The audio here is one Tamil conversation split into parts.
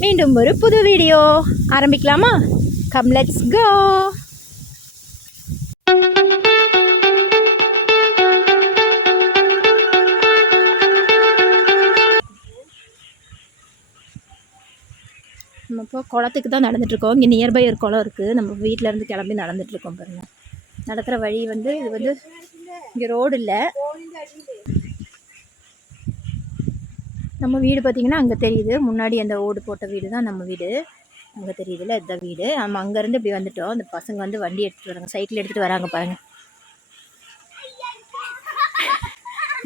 மீண்டும் ஒரு புது வீடியோ ஆரம்பிக்கலாமா? Come let's go. நம்ம இப்போ குளத்துக்கு தான் நடந்துட்டுருக்கோம். இங்கே நியர்பை ஒரு குளம் இருக்குது. நம்ம வீட்டிலேருந்து கிளம்பி நடந்துட்டுருக்கோம் பாருங்கள். நடக்கிற வழி வந்து இது வந்து இங்கே ரோடு இல்லை. நம்ம வீடு பார்த்திங்கன்னா அங்கே தெரியுது. முன்னாடி அந்த ஓடு போட்ட வீடு தான் நம்ம வீடு. அங்கே தெரியுதுல்ல, இதுதான் வீடு. நம்ம அங்கேருந்து இப்படி வந்துட்டோம். அந்த பசங்க வந்து வண்டி எடுத்துகிட்டு வராங்க, சைக்கிள் எடுத்துகிட்டு வராங்க பாருங்கள்.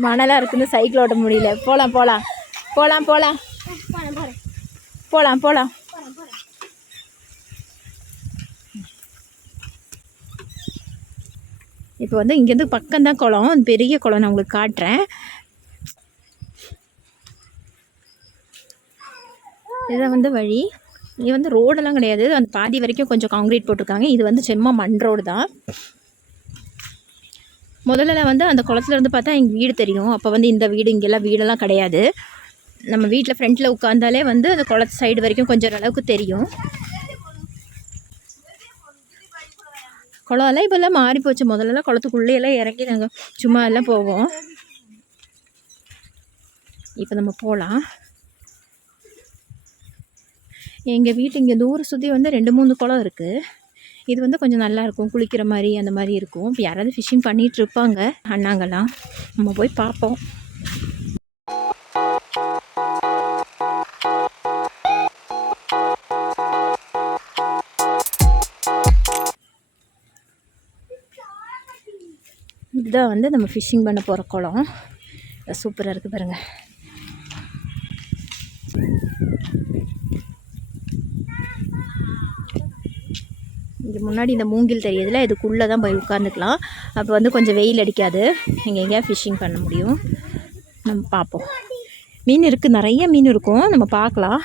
மணலாக இருக்குன்னு சைக்கிள் ஓட்ட முடியல. போகலாம் போகலாம் போகலாம் போகலாம் போகலாம் போகலாம். இப்போ வந்து இங்கேருந்து பக்கம்தான் குளம், பெரிய குளம். நான் உங்களுக்கு காட்டுறேன். இதுதான் வந்து வழி. இது வந்து ரோடெல்லாம் கிடையாது. அந்த பாதி வரைக்கும் கொஞ்சம் காங்கிரீட் போட்டிருக்காங்க. இது வந்து சும்மா மண் ரோடு தான். முதல்ல வந்து அந்த குளத்துலேருந்து பார்த்தா எங்கள் வீடு தெரியும். அப்போ வந்து இந்த வீடு இங்கெல்லாம் வீடெல்லாம் கிடையாது. நம்ம வீட்டில் ஃப்ரண்ட்டில் உட்காந்தாலே வந்து அந்த குளத்து சைடு வரைக்கும் கொஞ்சம் அளவுக்கு தெரியும். குளம்லாம் இப்போல்லாம் மாறி போச்சு. முதல்லலாம் குளத்துக்குள்ளேயெல்லாம் இறங்கி நாங்கள் சும்மா எல்லாம் போவோம். இப்போ நம்ம போகலாம். எங்கள் வீட்டு இங்கே தூரம் சுற்றி வந்து 2-3 குளம் இருக்குது. இது வந்து கொஞ்சம் நல்லாயிருக்கும், குளிக்கிற மாதிரி அந்த மாதிரி இருக்கும். இப்போ யாராவது ஃபிஷ்ஷிங் பண்ணிகிட்டு இருப்பாங்க அண்ணாங்கெல்லாம். நம்ம போய் பார்ப்போம். இதுதான் வந்து நம்ம ஃபிஷ்ஷிங் பண்ண போகிற குளம். சூப்பராக இருக்குது பாருங்கள். இங்கே முன்னாடி இந்த மூங்கில் தெரியுதுல, இதுக்குள்ளே தான் போய் உட்காந்துக்கலாம். அப்போ வந்து கொஞ்சம் வெயில் அடிக்காது. இங்கே எங்கேயா ஃபிஷ்ஷிங் பண்ண முடியும். நம்ம பார்ப்போம். மீன் இருக்குது, நிறைய மீன் இருக்கும். நம்ம பார்க்கலாம்.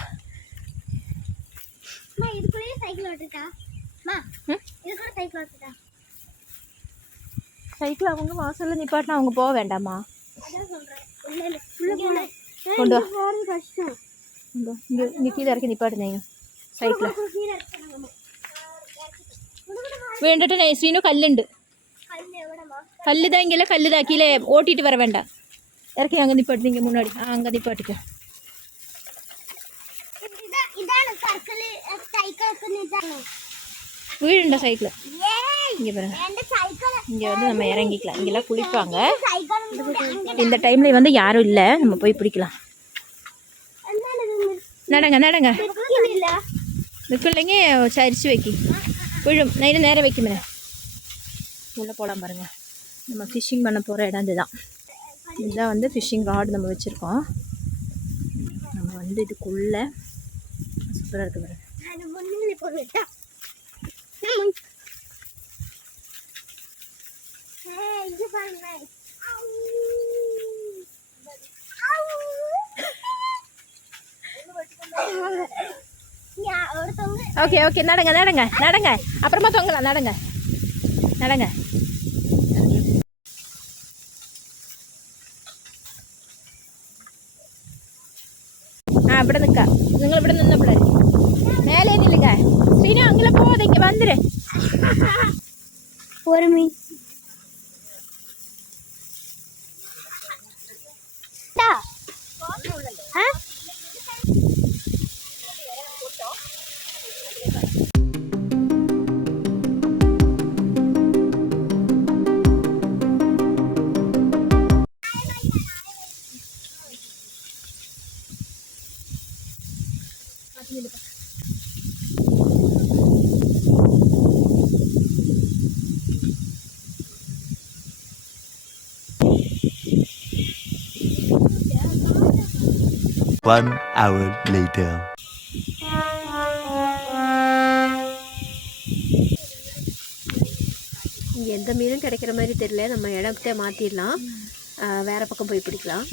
சைக்கிள் அவங்க வாசலில் நிப்பாட்டினா அவங்க போக வேண்டாமா? கொண்டு இங்கே கீழே இறக்கி நிப்பாட்டுனீங்க சைக்கிள் വേണ്ടിട്ട് നൈസ്രീനു കല്ലുണ്ട്. കല്ലുതാ ഇങ്ങനെ കല്ലുതാ കീഴே ഓട്ടിട്ട് വர വേണ്ട. ഇറക്കി അങ്ങ് നിപ്പാട്ടിங்க முன்னாடி. அங்கே நிப்பாட்டிக்க. வீடுண்டா சைக்கிள் இங்கே பாருங்க. இங்கே வந்து நம்ம இறங்கிக்கலாம். இங்கெல்லாம் குளிப்பாங்க. இந்த டைமில் வந்து யாரும் இல்லை, நம்ம போய் பிடிக்கலாம். நடங்க நடங்க. நிற்கலைங்க சரிச்சு வைக்கி விழும். நைட்டு நேரம் வைக்குமே. உள்ளே போகலாம் பாருங்கள். நம்ம ஃபிஷ்ஷிங் பண்ண போகிற இடம் இதுதான். இதுதான் வந்து ஃபிஷ்ஷிங் ராட் நம்ம வச்சுருக்கோம். நம்ம வந்து இதுக்குள்ளே சூப்பராக இருக்குது பாருங்கள். ஓகே ஓகே, நடங்க நடங்க நடங்க. அப்புறமா தொங்கலாம். நடங்க நடங்க. ഇവിടെ നിൽക്കാം. നിങ്ങൾ ഇവിടെ നിന്നപ്പോഴേ മേലെ നില്ലുക. ശ്രീനു അങ്ങനെ പോവാതെ വന്നിരേ. ഒരു മീൻ One hour later. இங்கே எந்த மீனும் கிடைக்கிற மாதிரி தெரியல. நம்ம இடத்தை மாற்றிடலாம், வேறு பக்கம் போய் பிடிக்கலாம்.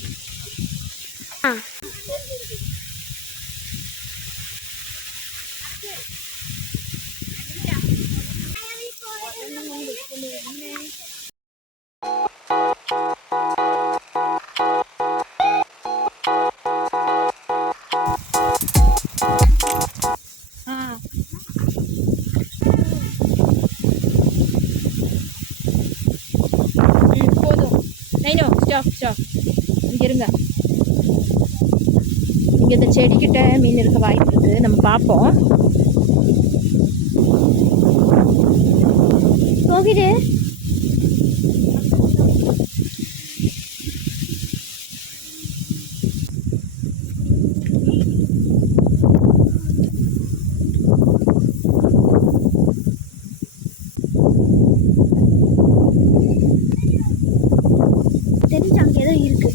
போதும். Nano stop. இங்கே இருங்க. இங்கே இந்த செடிக்கிட்ட மீன் இருக்க வாய்ப்பு இருக்குது, நம்ம பார்ப்போம். போகிடு. தெரிஞ்சு அங்கே ஏதோ இருக்கு.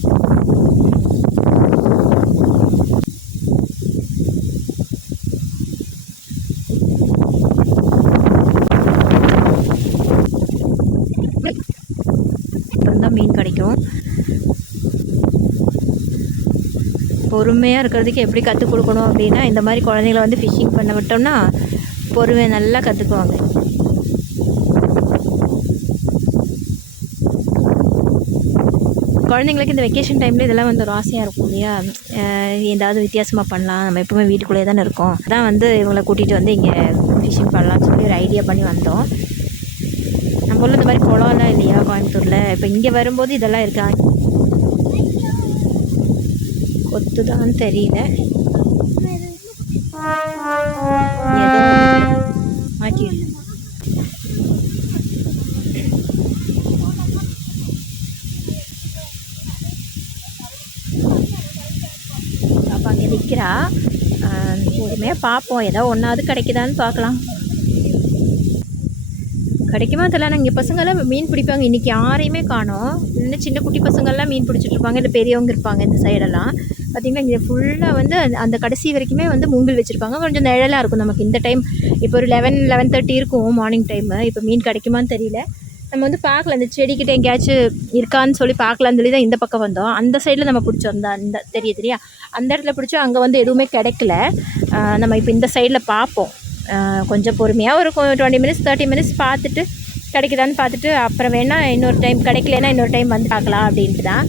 அப்புறம் மீன் கிடைக்கும். பொறுமையாக இருக்கிறதுக்கு எப்படி கற்றுக் கொடுக்கணும் அப்படின்னா, இந்த மாதிரி குழந்தைங்கள வந்து ஃபிஷ்ஷிங் பண்ண விட்டோம்னா பொறுமை நல்லா கற்றுக்குவாங்க. குழந்தைங்களுக்கு இந்த வெக்கேஷன் டைமில் இதெல்லாம் வந்து ஒரு ஆசையாக இருக்கும் இல்லையா, ஏதாவது வித்தியாசமாக பண்ணலாம், நம்ம எப்பவுமே வீட்டுக்குள்ளே தானே இருக்கோம். அதான் வந்து இவங்களை கூட்டிகிட்டு வந்து இங்கே ஃபிஷ்ஷிங் பண்ணலாம்னு சொல்லி ஒரு ஐடியா பண்ணி வந்தோம். நம்ம ஊரில் இந்த மாதிரி குளம்லாம் இல்லையா கோயம்புத்தூரில், இப்போ இங்கே வரும்போது இதெல்லாம் இருக்கா கொத்துதான்னு தெரியல. ஏதோ மாட்டி அப்போ அங்கே நிற்கிறா. பொறுமையாக பார்ப்போம், ஏதோ ஒன்றாவது கிடைக்குதான்னு பார்க்கலாம். கிடைக்குமா தெரியல. நாங்கள் இங்கே பசங்கள்லாம் மீன் பிடிப்பாங்க, இன்றைக்கி யாரையுமே காணோம். இன்னும் சின்ன குட்டி பசங்கள்லாம் மீன் பிடிச்சிட்ருப்பாங்க, இல்லை பெரியவங்க இருப்பாங்க இந்த சைடெல்லாம். பார்த்திங்கன்னா இங்கே ஃபுல்லாக வந்து அந்த கடைசி வரைக்குமே வந்து மூங்கில் வச்சுருப்பாங்க. கொஞ்சம் நிழலாக இருக்கும் நமக்கு இந்த டைம். இப்போ ஒரு 11:30 இருக்கும் மார்னிங் டைமு. இப்போ மீன் கிடைக்குமான்னு தெரியல. நம்ம வந்து பார்க்கல, அந்த செடிக்கிட்ட எங்கேயாச்சும் இருக்கான்னு சொல்லி பார்க்கலான்னு சொல்லி தான் இந்த பக்கம் வந்தோம். அந்த சைடில் நம்ம பிடிச்சோம், அந்த தெரியா அந்த இடத்துல பிடிச்சோம். அங்கே வந்து எதுவுமே கிடைக்கல. நம்ம இப்போ இந்த சைடில் பார்ப்போம். கொஞ்சம் பொறுமையாக ஒரு 20 minutes 30 minutes பார்த்துட்டு கிடைக்குதான்னு பார்த்துட்டு அப்புறம் வேணால் இன்னொரு டைம், கிடைக்கலன்னா இன்னொரு டைம் வந்து பார்க்கலாம் அப்படின்ட்டு தான்.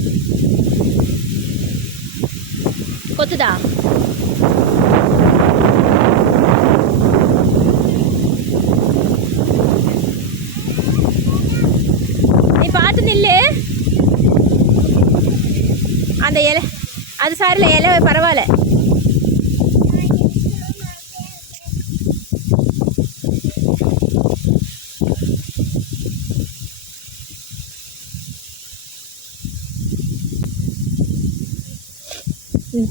கொத்துதா? நீ பார்த்து நில்லு. அந்த இலை அது சாரில் இலை பரவாயில்ல.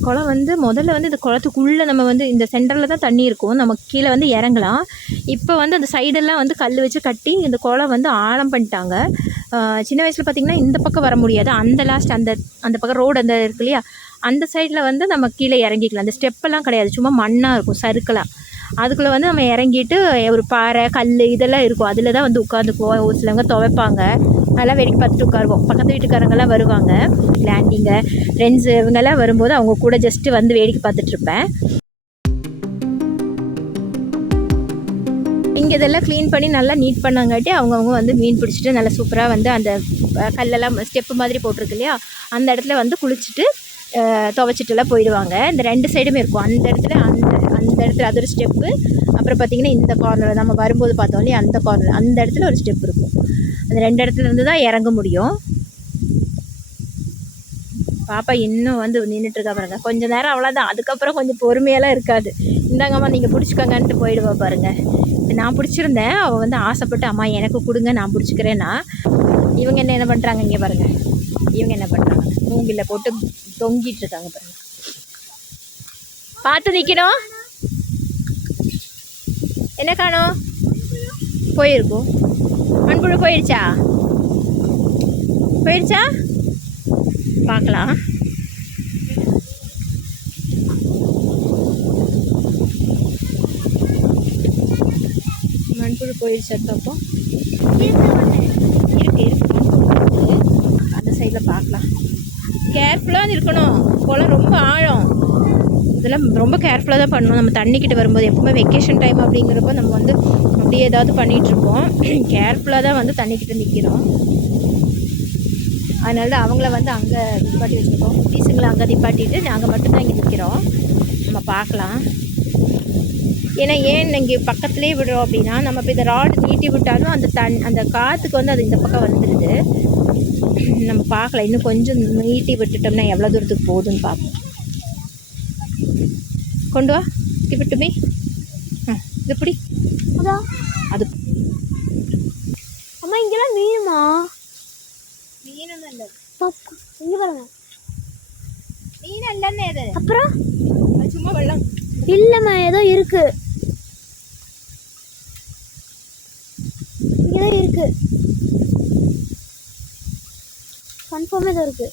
குளம் வந்து முதல்ல வந்து இந்த குளத்துக்குள்ளே நம்ம வந்து இந்த சென்டரில் தான் தண்ணி இருக்கும், நம்ம கீழே வந்து இறங்கலாம். இப்போ வந்து அந்த சைடெல்லாம் வந்து கல் வச்சு கட்டி இந்த குளம் வந்து ஆழம் பண்ணிட்டாங்க. சின்ன வயசில் பார்த்திங்கன்னா இந்த பக்கம் வர முடியாது, அந்த லாஸ்ட் அந்த பக்கம் ரோடு அந்த இருக்கு இல்லையா, அந்த சைடில் வந்து நம்ம கீழே இறங்கிக்கலாம். அந்த ஸ்டெப்பெல்லாம் கிடையாது, சும்மா மண்ணாக இருக்கும் சறுக்கலாக. அதுக்குள்ளே வந்து நம்ம இறங்கிட்டு ஒரு பாறை கல் இதெல்லாம் இருக்கும், அதில் தான் வந்து உட்காந்துக்குவோம். ஒரு சிலவங்க துவைப்பாங்க, அதெல்லாம் வேடிக்கை பார்த்துட்டு உட்காருவோம். பக்கத்து வீட்டுக்காரங்கெல்லாம் வருவாங்க, லேண்டிங்க ஃப்ரெண்ட்ஸு இவங்கெல்லாம் வரும்போது அவங்க கூட ஜஸ்ட்டு வந்து வேடிக்கை பார்த்துட்ருப்பேன். இங்கே இதெல்லாம் க்ளீன் பண்ணி நல்லா நீட் பண்ணாங்காட்டி அவங்கவுங்க வந்து மீன் பிடிச்சிட்டு நல்லா சூப்பராக வந்து அந்த கல்லெல்லாம் ஸ்டெப்பு மாதிரி போட்டிருக்கு இல்லையா, அந்த இடத்துல வந்து குளிச்சுட்டு துவைச்சிட்டுலாம் போயிடுவாங்க. இந்த 2 சைடுமே இருக்கும். அந்த இடத்துல அந்த இடத்துல அது ஒரு ஸ்டெப்பு, அப்புறம் பார்த்திங்கன்னா இந்த கார்னர் நம்ம வரும்போது பார்த்தோம் இல்லையா, அந்த கார்னர் அந்த இடத்துல ஒரு ஸ்டெப் இருக்கும். அந்த 2 இடத்துல இருந்து தான் இறங்க முடியும். பாப்பா இன்னும் வந்து நின்றுட்டுருக்கா பாருங்க. கொஞ்சம் நேரம் அவ்வளோதான், அதுக்கப்புறம் கொஞ்சம் பொறுமையெல்லாம் இருக்காது. இந்தாங்கம்மா நீங்கள் பிடிச்சிக்கோங்கன்ட்டு போயிடுவா பாருங்கள். நான் பிடிச்சிருந்தேன், அவள் வந்து ஆசைப்பட்டு அம்மா எனக்கு கொடுங்க நான் பிடிச்சிக்கிறேன்னா. இவங்க என்ன பண்ணுறாங்க இங்கே பாருங்கள், இவங்க என்ன பண்ணுறாங்க, மூங்கில போட்டு தொங்கிட்டு இருக்காங்க பாருங்க. பார்த்து நிற்கணும். என்ன காணோம்? போயிருக்கும். மண்புழு போயிடுச்சா? பார்க்கலாம். மண்புழு போயிடுச்சு. அப்போ இருக்கு அந்த சைடில் பார்க்கலாம். கேர்ஃபுல்லாக இருக்கணும், குளம் ரொம்ப ஆழம், இதெல்லாம் ரொம்ப கேர்ஃபுல்லாக தான் பண்ணணும். நம்ம தண்ணிக்கிட்ட வரும்போது எப்பவுமே வெக்கேஷன் டைம் அப்படிங்கிறப்போ நம்ம வந்து அப்படியே ஏதாவது பண்ணிகிட்ருப்போம். கேர்ஃபுல்லாக தான் வந்து தண்ணிக்கிட்ட நிற்கிறோம். அதனால தான் அவங்கள வந்து அங்கே நிப்பாட்டி வச்சுருக்கோம். பீஸுங்களை அங்கே நிப்பாட்டிட்டு நாங்கள் மட்டும்தான் இங்கே நிற்கிறோம். நம்ம பார்க்கலாம். ஏன்னா ஏன் இங்கே பக்கத்துலேயே விடுறோம் அப்படின்னா நம்ம இப்போ இந்த ராடு நீட்டி விட்டாலும் அந்த காற்றுக்கு வந்து அது இந்த பக்கம் வந்துடுது. நம்ம பார்க்கலாம், இன்னும் கொஞ்சம் நீட்டி விட்டுட்டோம்னா எவ்வளோ தூரத்துக்கு போகுதுன்னு பார்ப்போம். கொண்டு வா, விட்டுமே. இது எப்படி அது அம்மா இங்கெல்லாம் மீனுமா? மீனும் இல்லை, இங்க பாருங்க. மீன் இல்லைன்னு எது? அப்புறம் அது சும்மா வெள்ளம். இல்லம்மா, ஏதோ இருக்கு, இங்கதான் இருக்கு, கன்ஃபார்மா ஏதோ இருக்கு.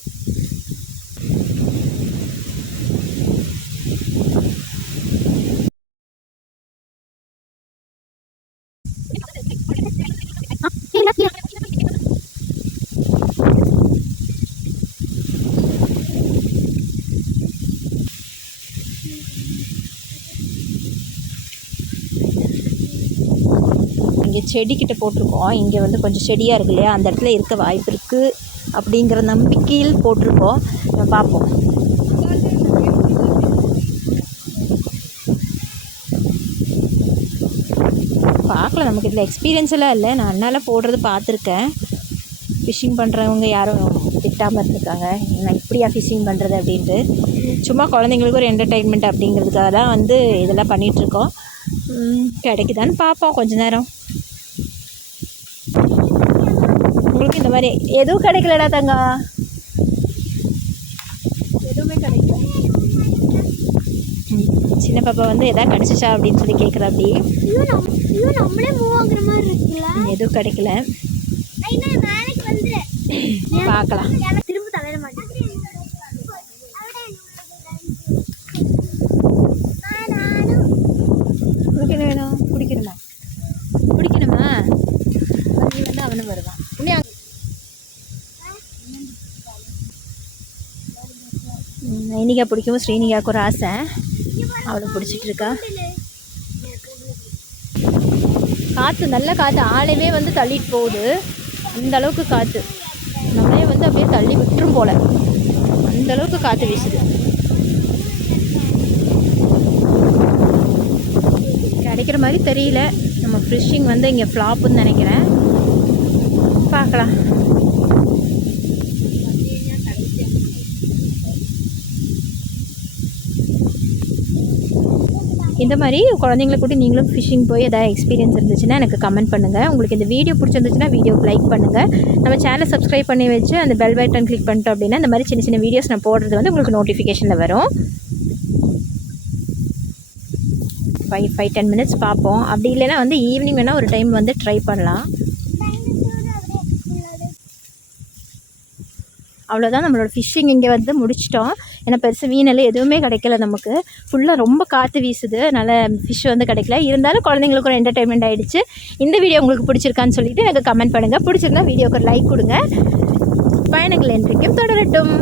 இங்கே செடிக்கிட்ட போட்டிருக்கோம். இங்கே வந்து கொஞ்சம் செடியாக இருக்கு இல்லையா, அந்த இடத்துல இருக்க வாய்ப்பு இருக்குது அப்படிங்கிற நம்பிக்கையில் போட்டிருக்கோம். நம்ம பார்ப்போம். பார்க்கலாம், நமக்கு இதில் எக்ஸ்பீரியன்ஸ் எல்லாம் இல்லை. நான் அண்ணால போடுறது பார்த்துருக்கேன். ஃபிஷ்ஷிங் பண்ணுறவங்க யாரும் திட்டாமல் இருந்திருக்காங்க, நான் இப்படியா ஃபிஷ்ஷிங் பண்ணுறது அப்படின்ட்டு. சும்மா குழந்தைங்களுக்கு ஒரு என்டர்டெயின்மெண்ட் அப்படிங்கிறதுக்காக தான் வந்து இதெல்லாம் பண்ணிகிட்ருக்கோம். கிடைக்குதான்னு பார்ப்போம் கொஞ்ச நேரம். உங்களுக்கு இந்த மாதிரி எதுவும் கிடைக்கலடா தங்கா, எதுவுமே கிடைக்கல. சின்ன பாப்பா வந்து எதாவது கிடச்சிச்சா அப்படின்னு சொல்லி கேட்குறா. அப்படி நம்மளே மூவ் ஆகுற மாதிரி இருக்குல்ல. எதுவும் கிடைக்கல, பார்க்கலாம். திரும்ப தலையிட மாட்டேன். உனக்கு என்ன வேணும்? பிடிக்கணுமா? பிடிக்கணுமா? நீ வந்து அவனும் வருவான். நைனிகா பிடிக்கும், ஸ்ரீனிகாவுக்கு ஒரு ஆசை, அவளை பிடிச்சிட்டு இருக்கா. காற்று, நல்ல காற்று, ஆளையே வந்து தள்ளிட்டு போகுது. அந்த அளவுக்கு காற்று, நம்மளே வந்து அப்படியே தள்ளி விட்டுரும் போல், அந்த அளவுக்கு காற்று வீசுது. கிடைக்கிற மாதிரி தெரியல. நம்ம ஃபிஷ்ஷிங் வந்து இங்கே ஃப்ளாப்புன்னு நினைக்கிறேன். பார்க்கலாம். இந்த மாதிரி குழந்தைங்களை கூட்டி நீங்களும் ஃபிஷ்ஷிங் போய் எதாவது எக்ஸ்பீரியன்ஸ் இருந்துச்சுன்னா எனக்கு கமெண்ட் பண்ணுங்கள். உங்களுக்கு இந்த வீடியோ பிடிச்சிருந்துச்சுன்னா வீடியோக்கு லைக் பண்ணுங்கள். நம்ம சேனலை சப்ஸ்கிரைப் பண்ணி வச்சு அந்த பெல் பட்டன் கிளிக் பண்ணிட்டோம் அப்படின்னா இந்த மாதிரி சின்ன சின்ன வீடியோஸ் நான் போடுறது வந்து உங்களுக்கு நோட்டிஃபிகேஷனில் வரும். 5-10 மினிட்ஸ் பார்ப்போம். அப்படி இல்லைன்னா வந்து ஈவினிங் வேணால் ஒரு டைம் வந்து ட்ரை பண்ணலாம். அவ்வளோதான், நம்மளோட ஃபிஷ்ஷிங் இங்கே வந்து முடிச்சிட்டோம். ஏன்னா பெருசு மீனெல்லாம் எதுவுமே கிடைக்கல நமக்கு. ஃபுல்லாக ரொம்ப காற்று வீசுது, அதனால் ஃபிஷ் வந்து கிடைக்கல. இருந்தாலும் குழந்தைங்களுக்கு ஒரு என்டர்டெயின்மெண்ட் ஆகிடுச்சு. இந்த வீடியோ உங்களுக்கு பிடிச்சிருக்கான்னு சொல்லிவிட்டு எனக்கு கமெண்ட் பண்ணுங்கள். பிடிச்சிருந்தா வீடியோக்கு ஒரு லைக் கொடுங்க. பயணங்கள் என்றைக்கும் தொடரட்டும்.